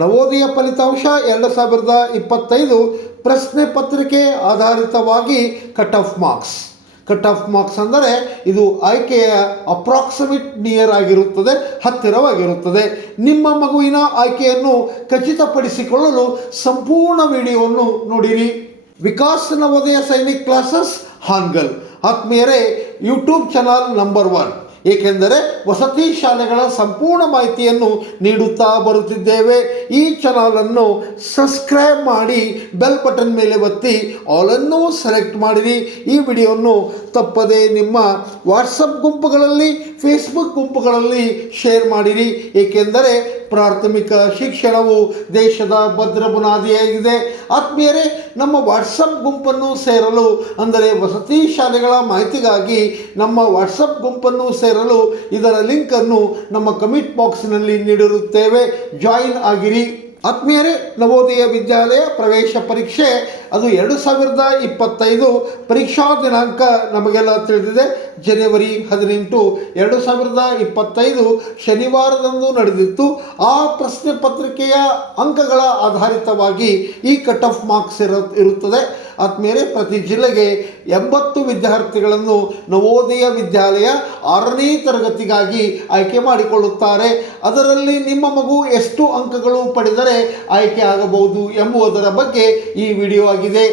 ನವೋದಯ ಫಲಿತಾಂಶ ಎರಡು ಸಾವಿರದ ಇಪ್ಪತ್ತೈದು ಪ್ರಶ್ನೆ ಪತ್ರಿಕೆ ಆಧಾರಿತವಾಗಿ cut off marks cut off marks ಅಂದರೆ ಇದು ಆಯ್ಕೆಯ ಅಪ್ರಾಕ್ಸಿಮೇಟ್ ನಿಯರ್ ಆಗಿರುತ್ತದೆ, ಹತ್ತಿರವಾಗಿರುತ್ತದೆ. ನಿಮ್ಮ ಮಗುವಿನ ಆಯ್ಕೆಯನ್ನು ಖಚಿತಪಡಿಸಿಕೊಳ್ಳಲು ಸಂಪೂರ್ಣ ವಿಡಿಯೋವನ್ನು ನೋಡಿರಿ. ವಿಕಾಸ್ ನವೋದಯ ಸೈನಿಕ್ ಕ್ಲಾಸಸ್, ಹಾನ್ಗಲ್. ಆತ್ಮೀಯರೇ ಯೂಟ್ಯೂಬ್ ಚಾನಲ್ ನಂಬರ್ ಒನ್ ಏಕೆಂದರೆ ವಸತಿ ಶಾಲೆಗಳ ಸಂಪೂರ್ಣ ಮಾಹಿತಿಯನ್ನು ನೀಡುತ್ತಾ ಬರುತ್ತಿದ್ದೇವೆ. ಈ ಚಾನಲನ್ನು ಸಬ್ಸ್ಕ್ರೈಬ್ ಮಾಡಿ ಬೆಲ್ ಬಟನ್ ಮೇಲೆ ಒತ್ತಿ ಆಲನ್ನು ಸೆಲೆಕ್ಟ್ ಮಾಡಿರಿ. ಈ ವಿಡಿಯೋವನ್ನು ತಪ್ಪದೆ ನಿಮ್ಮ ವಾಟ್ಸಪ್ ಗುಂಪುಗಳಲ್ಲಿ ಫೇಸ್ಬುಕ್ ಗುಂಪುಗಳಲ್ಲಿ ಶೇರ್ ಮಾಡಿರಿ. ಏಕೆಂದರೆ ಪ್ರಾಥಮಿಕ ಶಿಕ್ಷಣವು ದೇಶದ ಭದ್ರ ಬುನಾದಿಯಾಗಿದೆ. ಆತ್ಮೀಯರೇ, ನಮ್ಮ ವಾಟ್ಸಪ್ ಗುಂಪನ್ನು ಸೇರಲು, ಅಂದರೆ ವಸತಿ ಶಾಲೆಗಳ ಮಾಹಿತಿಗಾಗಿ ನಮ್ಮ ವಾಟ್ಸಪ್ ಗುಂಪನ್ನು ಸೇರಲು ಇದರ ಲಿಂಕನ್ನು ನಮ್ಮ ಕಮಿಟ್ ಬಾಕ್ಸ್ನಲ್ಲಿ ನೀಡಿರುತ್ತೇವೆ. ಜಾಯಿನ್ ಆಗಿರಿ. ಆತ್ಮೀಯರೇ, ನವೋದಯ ವಿದ್ಯಾಲಯ ಪ್ರವೇಶ ಪರೀಕ್ಷೆ ಅದು ಎರಡು ಸಾವಿರದ ಇಪ್ಪತ್ತೈದು ಪರೀಕ್ಷಾ ದಿನಾಂಕ ನಮಗೆಲ್ಲ ತಿಳಿದಿದೆ. ಜನವರಿ ಹದಿನೆಂಟು ಎರಡು ಸಾವಿರದ ಇಪ್ಪತ್ತೈದು ಶನಿವಾರದಂದು ನಡೆದಿತ್ತು. ಆ ಪ್ರಶ್ನೆ ಪತ್ರಿಕೆಯ ಅಂಕಗಳ ಆಧಾರಿತವಾಗಿ ಈ ಕಟ್ ಆಫ್ ಮಾರ್ಕ್ಸ್ ಇರ, ಇರುತ್ತದೆ. ಆದ್ಮೇಲೆ ಪ್ರತಿ ಜಿಲ್ಲೆಗೆ ಎಂಬತ್ತು ವಿದ್ಯಾರ್ಥಿಗಳನ್ನು ನವೋದಯ ವಿದ್ಯಾಲಯ ಆರನೇ ತರಗತಿಗಾಗಿ ಆಯ್ಕೆ ಮಾಡಿಕೊಳ್ಳುತ್ತಾರೆ. ಅದರಲ್ಲಿ ನಿಮ್ಮ ಮಗು ಎಷ್ಟು ಅಂಕಗಳು ಪಡೆದರೆ ಆಯ್ಕೆ ಆಗಬಹುದು ಎಂಬುದರ ಬಗ್ಗೆ ಈ ವಿಡಿಯೋ ಆಗಿದೆ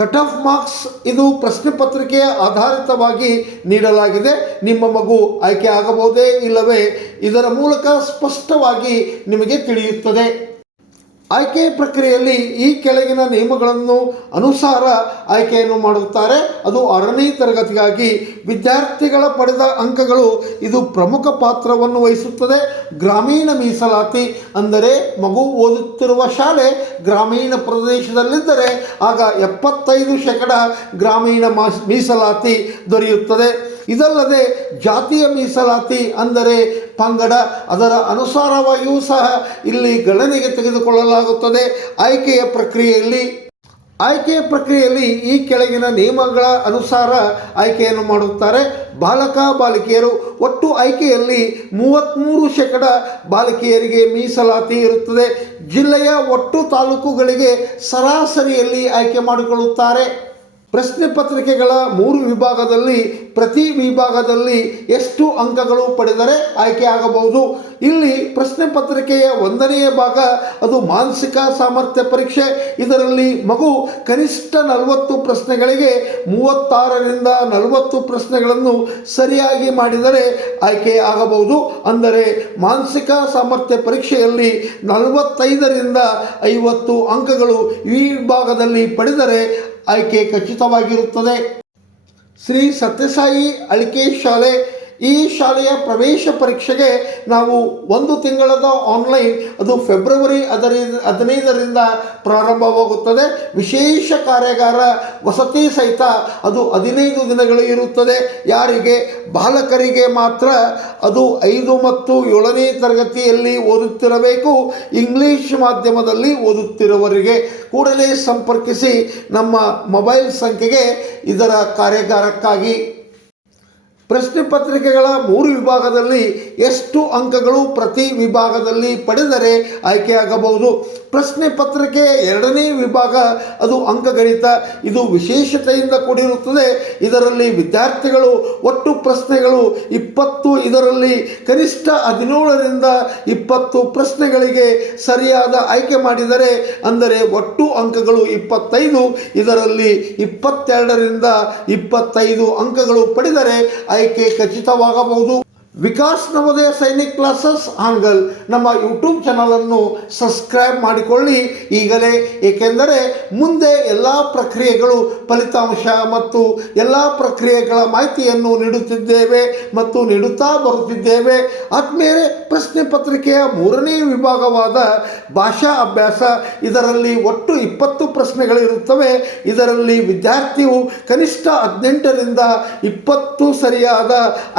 ಕಟ್ ಆಫ್ ಮಾರ್ಕ್ಸ್ ಇದು ಪ್ರಶ್ನೆ ಪತ್ರಿಕೆಯ ಆಧಾರಿತವಾಗಿ ನೀಡಲಾಗಿದೆ. ನಿಮ್ಮ ಮಗು ಆಯ್ಕೆ ಆಗಬಹುದೇ ಇಲ್ಲವೇ ಇದರ ಮೂಲಕ ಸ್ಪಷ್ಟವಾಗಿ ನಿಮಗೆ ತಿಳಿಯುತ್ತದೆ. ಆಯ್ಕೆ ಪ್ರಕ್ರಿಯೆಯಲ್ಲಿ ಈ ಕೆಳಗಿನ ನಿಯಮಗಳನ್ನು ಅನುಸಾರ ಆಯ್ಕೆಯನ್ನು ಮಾಡುತ್ತಾರೆ. ಅದು ಆರನೇ ತರಗತಿಗಾಗಿ ವಿದ್ಯಾರ್ಥಿಗಳ ಪಡೆದ ಅಂಕಗಳು ಇದು ಪ್ರಮುಖ ಪಾತ್ರವನ್ನು ವಹಿಸುತ್ತದೆ. ಗ್ರಾಮೀಣ ಮೀಸಲಾತಿ ಅಂದರೆ ಮಗು ಓದುತ್ತಿರುವ ಶಾಲೆ ಗ್ರಾಮೀಣ ಪ್ರದೇಶದಲ್ಲಿದ್ದರೆ ಆಗ ಎಪ್ಪತ್ತೈದು ಶೇಕಡ ಗ್ರಾಮೀಣ ಮಾಸ್ ಮೀಸಲಾತಿ ದೊರೆಯುತ್ತದೆ. ಇದಲ್ಲದೆ ಜಾತಿಯ ಮೀಸಲಾತಿ ಅಂದರೆ ಪಂಗಡ, ಅದರ ಅನುಸಾರವಾಗಿಯೂ ಸಹ ಇಲ್ಲಿ ಗಣನೆಗೆ ತೆಗೆದುಕೊಳ್ಳಲಾಗುತ್ತದೆ. ಆಯ್ಕೆಯ ಪ್ರಕ್ರಿಯೆಯಲ್ಲಿ ಆಯ್ಕೆಯ ಪ್ರಕ್ರಿಯೆಯಲ್ಲಿ ಈ ಕೆಳಗಿನ ನಿಯಮಗಳ ಅನುಸಾರ ಆಯ್ಕೆಯನ್ನು ಮಾಡುತ್ತಾರೆ. ಬಾಲಕ, ಬಾಲಕಿಯರು, ಒಟ್ಟು ಆಯ್ಕೆಯಲ್ಲಿ ಮೂವತ್ತ್ಮೂರು ಶೇಕಡ ಬಾಲಕಿಯರಿಗೆ ಮೀಸಲಾತಿ ಇರುತ್ತದೆ. ಜಿಲ್ಲೆಯ ಒಟ್ಟು ತಾಲೂಕುಗಳಿಗೆ ಸರಾಸರಿಯಲ್ಲಿ ಆಯ್ಕೆ ಮಾಡಿಕೊಳ್ಳುತ್ತಾರೆ. ಪ್ರಶ್ನೆ ಪತ್ರಿಕೆಗಳ ಮೂರು ವಿಭಾಗದಲ್ಲಿ, ಪ್ರತಿ ವಿಭಾಗದಲ್ಲಿ ಎಷ್ಟು ಅಂಕಗಳು ಪಡೆದರೆ ಆಯ್ಕೆ ಆಗಬಹುದು? ಇಲ್ಲಿ ಪ್ರಶ್ನೆ ಪತ್ರಿಕೆಯ ಒಂದನೆಯ ಭಾಗ, ಅದು ಮಾನಸಿಕ ಸಾಮರ್ಥ್ಯ ಪರೀಕ್ಷೆ. ಇದರಲ್ಲಿ ಮಗು ಕನಿಷ್ಠ ನಲವತ್ತು ಪ್ರಶ್ನೆಗಳಿಗೆ ಮೂವತ್ತಾರರಿಂದ ನಲವತ್ತು ಪ್ರಶ್ನೆಗಳನ್ನು ಸರಿಯಾಗಿ ಮಾಡಿದರೆ ಆಯ್ಕೆ ಆಗಬಹುದು. ಅಂದರೆ ಮಾನಸಿಕ ಸಾಮರ್ಥ್ಯ ಪರೀಕ್ಷೆಯಲ್ಲಿ ನಲವತ್ತೈದರಿಂದ ಐವತ್ತು ಅಂಕಗಳು ಈ ವಿಭಾಗದಲ್ಲಿ ಪಡೆದರೆ ಆಯ್ಕೆ ಖಚಿತವಾಗಿರುತ್ತದೆ. ಶ್ರೀ ಸತ್ಯಸಾಯಿ ಅಳಿಕೆ ಶಾಲೆ ಈ ಶಾಲೆಯ ಪ್ರವೇಶ ಪರೀಕ್ಷೆಗೆ ನಾವು ಒಂದು ತಿಂಗಳದ ಆನ್ಲೈನ್ ಅದು ಫೆಬ್ರವರಿ ಅದರ, ಹದಿನೈದರಿಂದ ಪ್ರಾರಂಭವಾಗುತ್ತದೆ. ವಿಶೇಷ ಕಾರ್ಯಾಗಾರ ವಸತಿ ಸಹಿತ ಅದು ಹದಿನೈದು ದಿನಗಳು ಇರುತ್ತದೆ. ಯಾರಿಗೆ? ಬಾಲಕರಿಗೆ ಮಾತ್ರ ಅದು ಐದು ಮತ್ತು ಏಳನೇ ತರಗತಿಯಲ್ಲಿ ಓದುತ್ತಿರಬೇಕು. ಇಂಗ್ಲೀಷ್ ಮಾಧ್ಯಮದಲ್ಲಿ ಓದುತ್ತಿರುವವರಿಗೆ ಕೂಡಲೇ ಸಂಪರ್ಕಿಸಿ ನಮ್ಮ ಮೊಬೈಲ್ ಸಂಖ್ಯೆಗೆ ಇದರ ಕಾರ್ಯಾಗಾರಕ್ಕಾಗಿ ಪ್ರಶ್ನೆ ಪತ್ರಿಕೆಗಳ ಮೂರು ವಿಭಾಗದಲ್ಲಿ ಎಷ್ಟು ಅಂಕಗಳು ಪ್ರತಿ ವಿಭಾಗದಲ್ಲಿ ಪಡೆದರೆ ಆಯ್ಕೆಯಾಗಬಹುದು ಪ್ರಶ್ನೆ ಪತ್ರಿಕೆ ಎರಡನೇ ವಿಭಾಗ, ಅದು ಅಂಕಗಣಿತ. ಇದು ವಿಶೇಷತೆಯಿಂದ ಕೂಡಿರುತ್ತದೆ. ಇದರಲ್ಲಿ ವಿದ್ಯಾರ್ಥಿಗಳು ಒಟ್ಟು ಪ್ರಶ್ನೆಗಳು ಇಪ್ಪತ್ತು, ಇದರಲ್ಲಿ ಕನಿಷ್ಠ ಹದಿನೇಳರಿಂದ ಇಪ್ಪತ್ತು ಪ್ರಶ್ನೆಗಳಿಗೆ ಸರಿಯಾದ ಆಯ್ಕೆ ಮಾಡಿದರೆ, ಅಂದರೆ ಒಟ್ಟು ಅಂಕಗಳು ಇಪ್ಪತ್ತೈದು, ಇದರಲ್ಲಿ ಇಪ್ಪತ್ತೆರಡರಿಂದ ಇಪ್ಪತ್ತೈದು ಅಂಕಗಳು ಪಡೆದರೆ ಆಯ್ಕೆ ಖಚಿತವಾಗಬಹುದು. ವಿಕಾಸ್ ನವೋದಯ ಸೈನಿಕ್ ಕ್ಲಾಸಸ್ ಆಂಗಲ್. ನಮ್ಮ ಯೂಟ್ಯೂಬ್ ಚಾನಲನ್ನು ಸಬ್ಸ್ಕ್ರೈಬ್ ಮಾಡಿಕೊಳ್ಳಿ. ಈಗಲೇ ಏಕೆಂದರೆ ಮುಂದೆ ಎಲ್ಲ ಪ್ರಕ್ರಿಯೆಗಳು ಫಲಿತಾಂಶ ಮತ್ತು ಎಲ್ಲ ಪ್ರಕ್ರಿಯೆಗಳ ಮಾಹಿತಿಯನ್ನು ನೀಡುತ್ತಿದ್ದೇವೆ ಮತ್ತು ನೀಡುತ್ತಾ ಬರುತ್ತಿದ್ದೇವೆ. ಆದ್ಮೇಲೆ ಪ್ರಶ್ನೆ ಪತ್ರಿಕೆಯ ಮೂರನೇ ವಿಭಾಗವಾದ ಭಾಷಾ ಅಭ್ಯಾಸ. ಇದರಲ್ಲಿ ಒಟ್ಟು ಇಪ್ಪತ್ತು ಪ್ರಶ್ನೆಗಳಿರುತ್ತವೆ. ಇದರಲ್ಲಿ ವಿದ್ಯಾರ್ಥಿಯು ಕನಿಷ್ಠ ಹದಿನೆಂಟರಿಂದ ಇಪ್ಪತ್ತು ಸರಿಯಾದ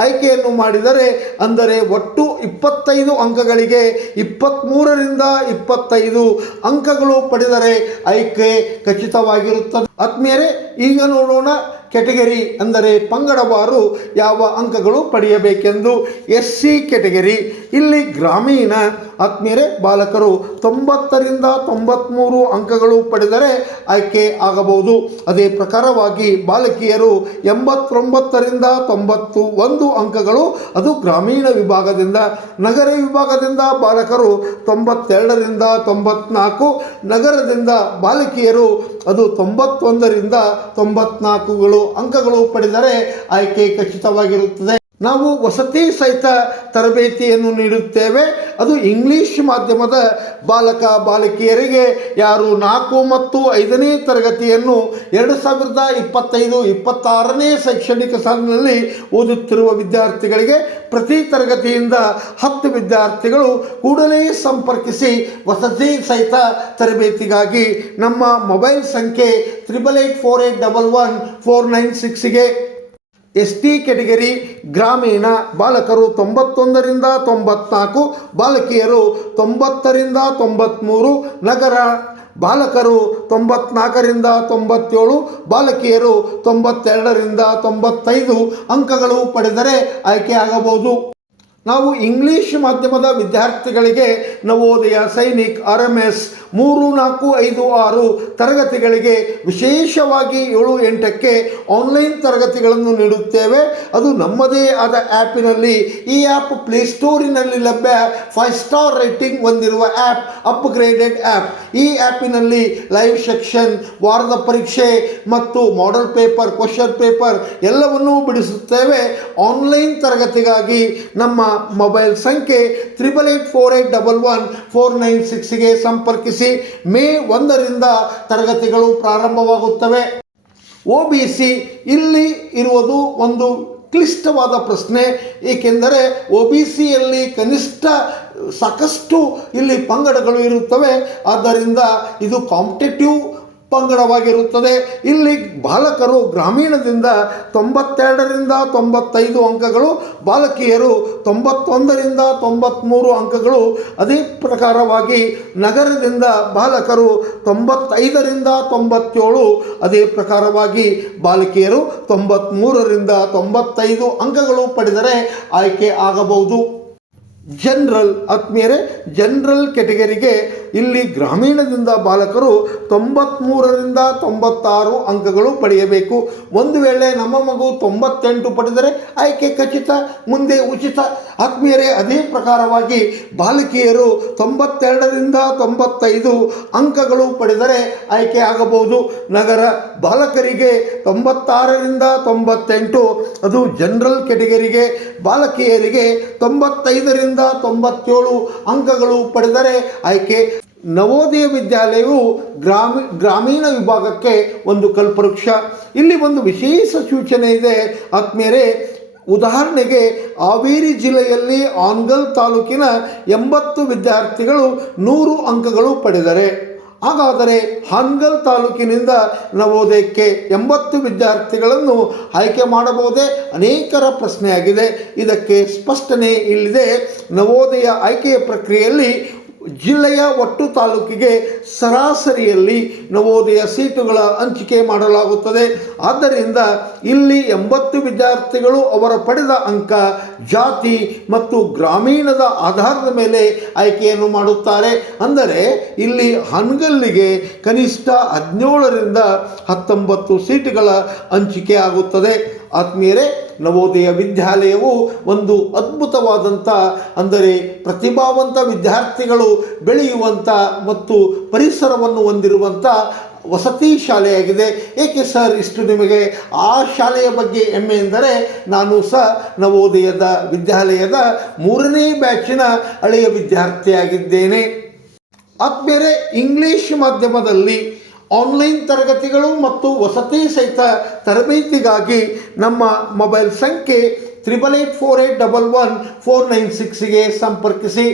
ಆಯ್ಕೆಯನ್ನು ಮಾಡಿದರೆ ಅಂದರೆ ಒಟ್ಟು ಇಪ್ಪತ್ತೈದು ಅಂಕಗಳಿಗೆ ಇಪ್ಪತ್ತ್ಮೂರರಿಂದ ಇಪ್ಪತ್ತೈದು ಅಂಕಗಳು ಪಡೆದರೆ ಆಯ್ಕೆ ಖಚಿತವಾಗಿರುತ್ತದೆ. ಆತ್ಮೀಯರೇ ಈಗ ನೋಡೋಣ ಕೆಟಗರಿ ಅಂದರೆ ಪಂಗಡವಾರು ಯಾವ ಅಂಕಗಳು ಪಡೆಯಬೇಕೆಂದು ಎಸ್ ಸಿ ಕೆಟಗರಿ ಇಲ್ಲಿ ಗ್ರಾಮೀಣ ಆತ್ಮೀಯರೇ, ಬಾಲಕರು ತೊಂಬತ್ತರಿಂದ ತೊಂಬತ್ತ್ಮೂರು ಅಂಕಗಳು ಪಡೆದರೆ ಆಯ್ಕೆ ಆಗಬಹುದು. ಅದೇ ಪ್ರಕಾರವಾಗಿ ಬಾಲಕಿಯರು ಎಂಬತ್ತೊಂಬತ್ತರಿಂದ ತೊಂಬತ್ತು ಒಂದು ಅಂಕಗಳು ಅದು ಗ್ರಾಮೀಣ ವಿಭಾಗದಿಂದ. ನಗರ ವಿಭಾಗದಿಂದ ಬಾಲಕರು ತೊಂಬತ್ತೆರಡರಿಂದ ತೊಂಬತ್ನಾಲ್ಕು, ನಗರದಿಂದ ಬಾಲಕಿಯರು ಅದು ತೊಂಬತ್ತೊಂದರಿಂದ ತೊಂಬತ್ನಾಲ್ಕುಗಳು. ಅಂಕಗಳು ಪಡೆದರೆ ಆಯ್ಕೆ ಖಚಿತವಾಗಿರುತ್ತದೆ. ನಾವು ವಸತಿ ಸಹಿತ ತರಬೇತಿಯನ್ನು ನೀಡುತ್ತೇವೆ. ಅದು ಇಂಗ್ಲಿಷ್ ಮಾಧ್ಯಮದ ಬಾಲಕ, ಬಾಲಕಿಯರಿಗೆ ಯಾರು ನಾಲ್ಕು ಮತ್ತು ಐದನೇ ತರಗತಿಯನ್ನು ಎರಡು ಸಾವಿರದ ಇಪ್ಪತ್ತೈದು, ಇಪ್ಪತ್ತಾರನೇ ಶೈಕ್ಷಣಿಕ ಸಾಲಿನಲ್ಲಿ ಓದುತ್ತಿರುವ ವಿದ್ಯಾರ್ಥಿಗಳಿಗೆ ಪ್ರತಿ ತರಗತಿಯಿಂದ ಹತ್ತು ವಿದ್ಯಾರ್ಥಿಗಳು ಕೂಡಲೇ ಸಂಪರ್ಕಿಸಿ ವಸತಿ ಸಹಿತ ತರಬೇತಿಗಾಗಿ ನಮ್ಮ ಮೊಬೈಲ್ ಸಂಖ್ಯೆ triple eight four eight double one four nine ಸಿಕ್ಸ್ಗೆ S T category ಗ್ರಾಮೀಣ ಬಾಲಕರು ತೊಂಬತ್ತೊಂದರಿಂದ ತೊಂಬತ್ನಾಲ್ಕು, ಬಾಲಕಿಯರು ತೊಂಬತ್ತರಿಂದ ತೊಂಬತ್ತ್ಮೂರು ನಗರ ಬಾಲಕರು ತೊಂಬತ್ನಾಲ್ಕರಿಂದ ತೊಂಬತ್ತೇಳು, ಬಾಲಕಿಯರು ತೊಂಬತ್ತೆರಡರಿಂದ ತೊಂಬತ್ತೈದು ಅಂಕಗಳು ಪಡೆದರೆ ಆಯ್ಕೆಯಾಗಬಹುದು ನಾವು ಇಂಗ್ಲಿಷ್ ಮಾಧ್ಯಮದ ವಿದ್ಯಾರ್ಥಿಗಳಿಗೆ Navodaya, Sainik R M S ಮೂರು, ನಾಲ್ಕು, ಐದು, ಆರು ತರಗತಿಗಳಿಗೆ ವಿಶೇಷವಾಗಿ ಏಳು, ಎಂಟಕ್ಕೆ ಆನ್ಲೈನ್ ತರಗತಿಗಳನ್ನು ನೀಡುತ್ತೇವೆ. ಅದು ನಮ್ಮದೇ ಆದ ಆ್ಯಪಿನಲ್ಲಿ ಈ ಆ್ಯಪ್ ಪ್ಲೇಸ್ಟೋರಿನಲ್ಲಿ ಲಭ್ಯ. ಫೈವ್ ಸ್ಟಾರ್ ರೇಟಿಂಗ್ ಹೊಂದಿರುವ ಆ್ಯಪ್, ಅಪ್ಗ್ರೇಡೆಡ್ ಆ್ಯಪ್. ಈ ಆ್ಯಪಿನಲ್ಲಿ ಲೈವ್ ಸೆಕ್ಷನ್, ವಾರದ ಪರೀಕ್ಷೆ ಮತ್ತು ಮಾಡೆಲ್ ಪೇಪರ್, ಕ್ವಶನ್ ಪೇಪರ್ ಎಲ್ಲವನ್ನೂ ಬಿಡಿಸುತ್ತೇವೆ. ಆನ್ಲೈನ್ ತರಗತಿಗಾಗಿ ನಮ್ಮ ಮೊಬೈಲ್ ಸಂಖ್ಯೆ triple eight four eight double one four nine ಸಿಕ್ಸ್ಗೆ ಸಂಪರ್ಕಿಸಿ ಮೇ ಒಂದರಿಂದ ತರಗತಿಗಳು ಪ್ರಾರಂಭವಾಗುತ್ತವೆ. ಒ ಬಿ ಸಿ ಇಲ್ಲಿ ಇರುವುದು ಒಂದು ಕ್ಲಿಷ್ಟವಾದ ಪ್ರಶ್ನೆ, ಏಕೆಂದರೆ ಒ ಬಿ ಸಿಯಲ್ಲಿ ಕನಿಷ್ಠ ಸಾಕಷ್ಟು ಇಲ್ಲಿ ಪಂಗಡಗಳು ಇರುತ್ತವೆ. ಆದ್ದರಿಂದ ಇದು ಕಾಂಪಿಟೇಟಿವ್ ಪಂಗಡವಾಗಿರುತ್ತದೆ ಇಲ್ಲಿ ಬಾಲಕರು ಗ್ರಾಮೀಣದಿಂದ ತೊಂಬತ್ತೆರಡರಿಂದ ತೊಂಬತ್ತೈದು ಅಂಕಗಳು, ಬಾಲಕಿಯರು ತೊಂಬತ್ತೊಂದರಿಂದ ತೊಂಬತ್ತ್ಮೂರು ಅಂಕಗಳು. ಅದೇ ಪ್ರಕಾರವಾಗಿ ನಗರದಿಂದ ಬಾಲಕರು ತೊಂಬತ್ತೈದರಿಂದ ತೊಂಬತ್ತೇಳು. ಅದೇ ಪ್ರಕಾರವಾಗಿ ಬಾಲಕಿಯರು ತೊಂಬತ್ತ್ಮೂರರಿಂದ ತೊಂಬತ್ತೈದು ಅಂಕಗಳು ಪಡೆದರೆ ಆಯ್ಕೆ ಆಗಬಹುದು. ಜನರಲ್ ಆತ್ಮೀಯರೇ, ಜನರಲ್ ಕೆಟಗರಿಗೆ ಇಲ್ಲಿ ಗ್ರಾಮೀಣದಿಂದ ಬಾಲಕರು ತೊಂಬತ್ತ್ಮೂರರಿಂದ ತೊಂಬತ್ತಾರು ಅಂಕಗಳು ಪಡೆಯಬೇಕು. ಒಂದು ವೇಳೆ ನಮ್ಮ ಮಗು ತೊಂಬತ್ತೆಂಟು ಪಡೆದರೆ ಆಯ್ಕೆ ಖಚಿತ, ಮುಂದೆ ಉಚಿತ. ಆತ್ಮೀಯರೇ, ಅದೇ ಪ್ರಕಾರವಾಗಿ ಬಾಲಕಿಯರು ತೊಂಬತ್ತೆರಡರಿಂದ ತೊಂಬತ್ತೈದು ಅಂಕಗಳು ಪಡೆದರೆ ಆಯ್ಕೆ ಆಗಬಹುದು. ನಗರ ಬಾಲಕರಿಗೆ ತೊಂಬತ್ತಾರರಿಂದ ತೊಂಬತ್ತೆಂಟು, ಅದು ಜನರಲ್ ಕೆಟಗರಿಗೆ ಬಾಲಕಿಯರಿಗೆ ತೊಂಬತ್ತೈದರಿಂದ ತೊಂಬತ್ತೇಳು ಅಂಕಗಳು ಪಡೆದರೆ ಆಯ್ಕೆ ನವೋದಯ ವಿದ್ಯಾಲಯವು ಗ್ರಾಮೀ, ಗ್ರಾಮೀಣ ವಿಭಾಗಕ್ಕೆ ಒಂದು ಕಲ್ಪವೃಕ್ಷ. ಇಲ್ಲಿ ಒಂದು ವಿಶೇಷ ಸೂಚನೆ ಇದೆ. ಆತ್ಮೀಯರೇ, ಉದಾಹರಣೆಗೆ ಹಾವೇರಿ ಜಿಲ್ಲೆಯಲ್ಲಿ ಆನ್ಗಲ್ ತಾಲೂಕಿನ ಎಂಬತ್ತು ವಿದ್ಯಾರ್ಥಿಗಳು ನೂರು ಅಂಕಗಳು ಪಡೆದರೆ. ಹಾಗಾದರೆ ಹಾನ್ಗಲ್ ತಾಲೂಕಿನಿಂದ ನವೋದಯಕ್ಕೆ ಎಂಬತ್ತು ವಿದ್ಯಾರ್ಥಿಗಳನ್ನು ಆಯ್ಕೆ ಮಾಡಬಹುದೇ? ಅನೇಕರ ಪ್ರಶ್ನೆಯಾಗಿದೆ. ಇದಕ್ಕೆ ಸ್ಪಷ್ಟನೆ ಇಲ್ಲಿದೆ. ನವೋದಯ ಆಯ್ಕೆಯ ಪ್ರಕ್ರಿಯೆಯಲ್ಲಿ ಜಿಲ್ಲೆಯ ಒಟ್ಟು ತಾಲೂಕಿಗೆ ಸರಾಸರಿಯಲ್ಲಿ ನವೋದಯ ಸೀಟುಗಳ ಹಂಚಿಕೆ ಮಾಡಲಾಗುತ್ತದೆ. ಆದ್ದರಿಂದ ಇಲ್ಲಿ ಎಂಬತ್ತು ವಿದ್ಯಾರ್ಥಿಗಳು ಅವರ ಪಡೆದ ಅಂಕ ಜಾತಿ ಮತ್ತು ಗ್ರಾಮೀಣದ ಆಧಾರದ ಮೇಲೆ ಆಯ್ಕೆಯನ್ನು ಮಾಡುತ್ತಾರೆ. ಅಂದರೆ ಇಲ್ಲಿ ಹನ್ಗಲ್ಲಿಗೆ ಕನಿಷ್ಠ ಹದಿನೇಳರಿಂದ ಹತ್ತೊಂಬತ್ತು ಸೀಟುಗಳ ಹಂಚಿಕೆ ಆಗುತ್ತದೆ. ಆತ್ಮೀಯರೇ ನವೋದಯ ವಿದ್ಯಾಲಯವು ಒಂದು ಅದ್ಭುತವಾದಂಥ ಅಂದರೆ ಪ್ರತಿಭಾವಂತ ವಿದ್ಯಾರ್ಥಿಗಳು ಬೆಳೆಯುವಂಥ ಮತ್ತು ಪರಿಸರವನ್ನು ಹೊಂದಿರುವಂಥ ವಸತಿ ಶಾಲೆಯಾಗಿದೆ. ಏಕೆ ಸರ್ ಇಷ್ಟು ನಿಮಗೆ ಆ ಶಾಲೆಯ ಬಗ್ಗೆ ಹೆಮ್ಮೆ ಎಂದರೆ, ನಾನು ಸಹ ನವೋದಯದ ವಿದ್ಯಾಲಯದ ಮೂರನೇ ಬ್ಯಾಚಿನ ಹಳೆಯ ವಿದ್ಯಾರ್ಥಿಯಾಗಿದ್ದೇನೆ. ಆದ್ಮೇಲೆ ಇಂಗ್ಲಿಷ್ ಮಾಧ್ಯಮದಲ್ಲಿ ಆನ್ಲೈನ್ ತರಗತಿಗಳು ಮತ್ತು ವಸತಿ ಸಹಿತ ತರಬೇತಿಗಾಗಿ ನಮ್ಮ ಮೊಬೈಲ್ ಸಂಖ್ಯೆ triple eight four eight double one four nine ಸಿಕ್ಸ್ಗೆ ಸಂಪರ್ಕಿಸಿ.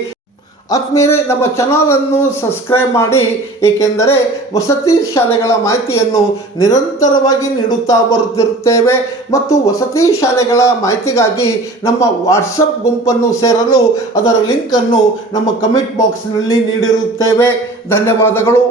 ಆದ್ಮೇಲೆ ನಮ್ಮ ಚಾನಲನ್ನು ಸಬ್ಸ್ಕ್ರೈಬ್ ಮಾಡಿ, ಏಕೆಂದರೆ ವಸತಿ ಶಾಲೆಗಳ ಮಾಹಿತಿಯನ್ನು ನಿರಂತರವಾಗಿ ನೀಡುತ್ತಾ ಬರುತ್ತಿರುತ್ತೇವೆ. ಮತ್ತು ವಸತಿ ಶಾಲೆಗಳ ಮಾಹಿತಿಗಾಗಿ ನಮ್ಮ ವಾಟ್ಸಪ್ ಗುಂಪನ್ನು ಸೇರಲು ಅದರ ಲಿಂಕನ್ನು ನಮ್ಮ ಕಮೆಂಟ್ ಬಾಕ್ಸ್ನಲ್ಲಿ ನೀಡಿರುತ್ತೇವೆ. ಧನ್ಯವಾದಗಳು.